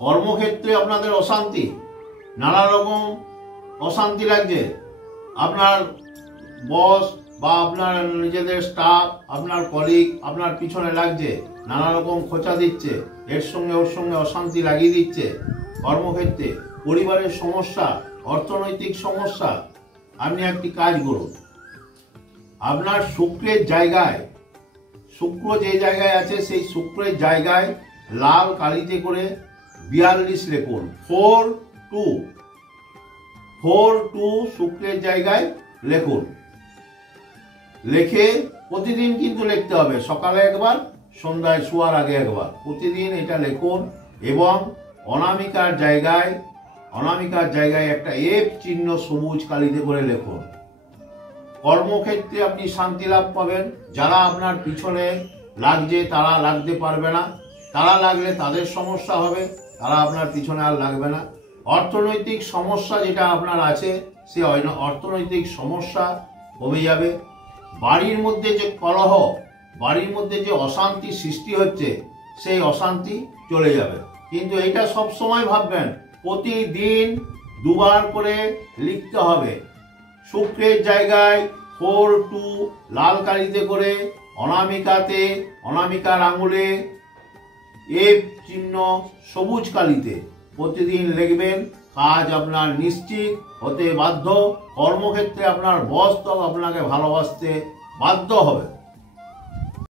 কর্মক্ষেত্রে আপনাদের অশান্তি, নানা রকম অশান্তি লাগছে। আপনার বস বা আপনার নিজেদের স্টাফ, আপনার কলিগ আপনার পিছনে লাগছে, নানা রকম খোঁচা দিচ্ছে, এর সঙ্গে ওর সঙ্গে অশান্তি লাগিয়ে দিচ্ছে। কর্মক্ষেত্রে পরিবারের সমস্যা, অর্থনৈতিক সমস্যা। আপনি একটি কাজ করুন, আপনার শুক্রের জায়গায়, শুক্র যে জায়গায় আছে সেই শুক্রের জায়গায় লাল কালিতে করে 42 লিখুন। 42 শুক্রের জায়গায় লিখুন। লিখে প্রতিদিন কিন্তু লিখতে হবে, সকালে একবার, সন্ধ্যায় শোয়ার আগে একবার, প্রতিদিন এটা লিখুন। এবং অনামিকার জায়গায় একটা এফ চিহ্ন সবুজ কালিতে করে লিখুন। কর্মক্ষেত্রে আপনি শান্তি লাভ পাবেন। যারা আপনার পিছনে লাগছে তারা লাগতে পারবে না, তারা লাগলে তাদের সমস্যা হবে, তারা আপনার পিছনে আর লাগবে না। অর্থনৈতিক সমস্যা যেটা আপনার আছে সে অর্থনৈতিক সমস্যা কমে যাবে। বাড়ির মধ্যে যে কলহ, বাড়ির মধ্যে যে অশান্তি সৃষ্টি হচ্ছে সেই অশান্তি চলে যাবে। কিন্তু এটা সব সময় ভাববেন, প্রতিদিন দুবার করে লিখতে হবে। শুক্রের জায়গায় 42 লাল কালিতে করে, অনামিকার আঙুলে এফ চিহ্ন সবুজ কালিতে প্রতিদিন লিখবেন। কাজ আপনার নিশ্চিত হতে বাধ্য। কর্মক্ষেত্রে আপনার বস তো আপনাকে ভালোবাসতে বাধ্য হবে।